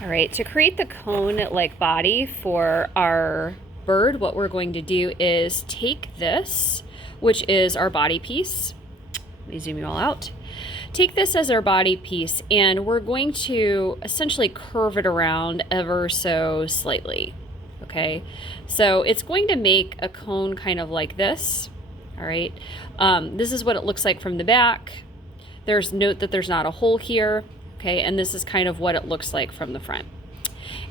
All right, to create the cone-like body for our bird, what we're going to do is take this, which is our body piece. Let me zoom you all out. Take this as our body piece, and we're going to essentially curve it around ever so slightly. Okay, so it's going to make a cone kind of like this. All right, this is what it looks like from the back. Note that there's not a hole here. Okay, and this is kind of what it looks like from the front.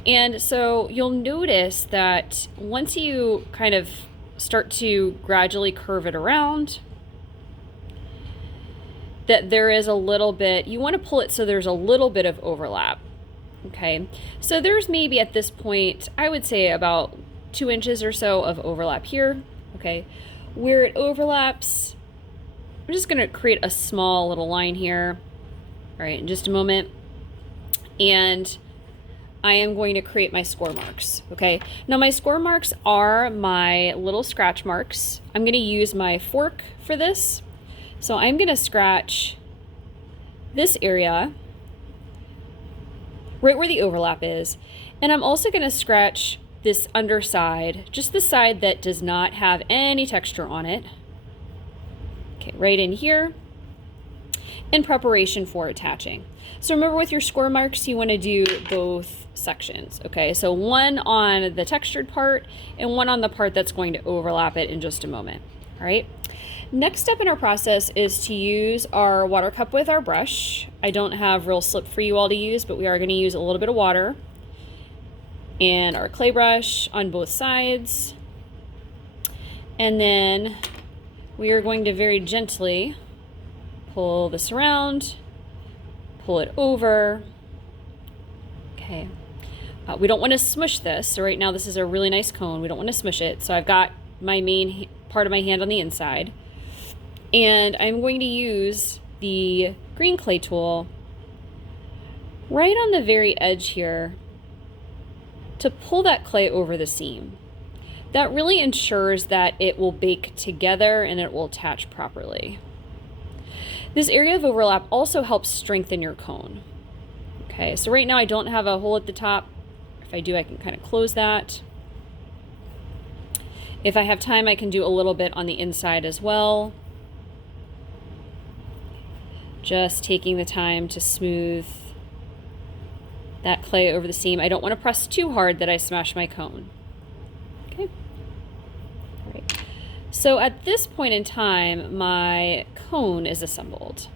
And so you'll notice that once you kind of start to gradually curve it around, that there is a little bit, you want to pull it so there's a little bit of overlap. Okay, so there's maybe at this point, I would say about 2 inches or so of overlap here. Okay, where it overlaps, I'm just going to create a small little line here. All right, in just a moment. And I am going to create my score marks. Okay, now my score marks are my little scratch marks. I'm going to use my fork for this. So I'm going to scratch this area right where the overlap is. And I'm also going to scratch this underside, just the side that does not have any texture on it. Okay, right in here, in preparation for attaching. So remember, with your score marks, you want to do both sections. Okay, so one on the textured part and one on the part that's going to overlap it in just a moment. All right. Next step in our process is to use our water cup with our brush. I don't have real slip for you all to use, but we are going to use a little bit of water and our clay brush on both sides. And then we are going to very gently pull this around, pull it over. Okay. We don't want to smush this. So right now this is a really nice cone. We don't want to smush it. So I've got my main part of my hand on the inside. And I'm going to use the green clay tool right on the very edge here to pull that clay over the seam. That really ensures that it will bake together and it will attach properly. This area of overlap also helps strengthen your cone. Okay, so right now I don't have a hole at the top. If I do, I can kind of close that. If I have time, I can do a little bit on the inside as well. Just taking the time to smooth that clay over the seam. I don't want to press too hard that I smash my cone. Okay. All right. So at this point in time, my cone is assembled.